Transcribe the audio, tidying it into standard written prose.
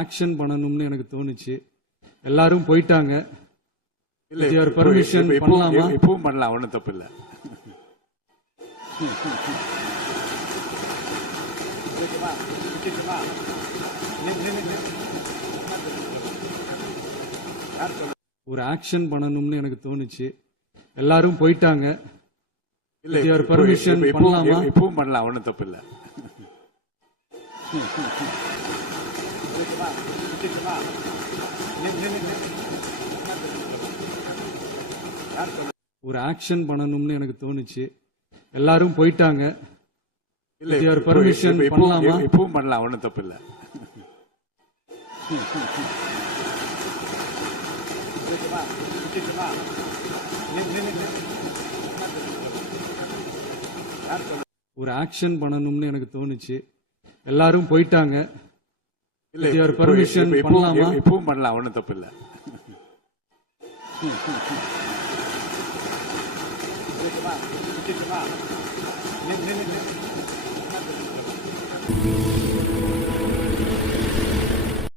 Action பண்ணணும்னு எனக்கு தோணுச்சு. எல்லாரும் போயிட்டாங்க. இல்ல பெர்மிஷன் பண்ணலாமா? இப்பவும் பண்ணலாம், ஒண்ணும் தப்பு இல்ல. ஒரு ஆக்ஷன் பண்ணணும்னு எனக்கு தோணுச்சு. எல்லாரும் போயிட்டாங்க. இல்ல பெர்மிஷன் பண்ணலாமா? இப்பவும் பண்ணலாம், ஒண்ணும் தப்பு இல்ல. ஒரு ஆக்ஷன் பண்ணணும்னு எனக்கு தோணுச்சு. எல்லாரும் போயிட்டாங்க. இல்ல பெர்மிஷன் பண்ணலாமா? இப்பவும் பண்ணலாம், ஒண்ணும் தப்பு இல்ல. ஒரு ஆக்ஷன் பண்ணணும்னு எனக்கு தோணுச்சு. எல்லாரும் போயிட்டாங்க. இல்ல பெர்மிஷன் பண்ணலாமா? இப்பவும் பண்ணலாம், ஒண்ணும் தப்பு இல்ல.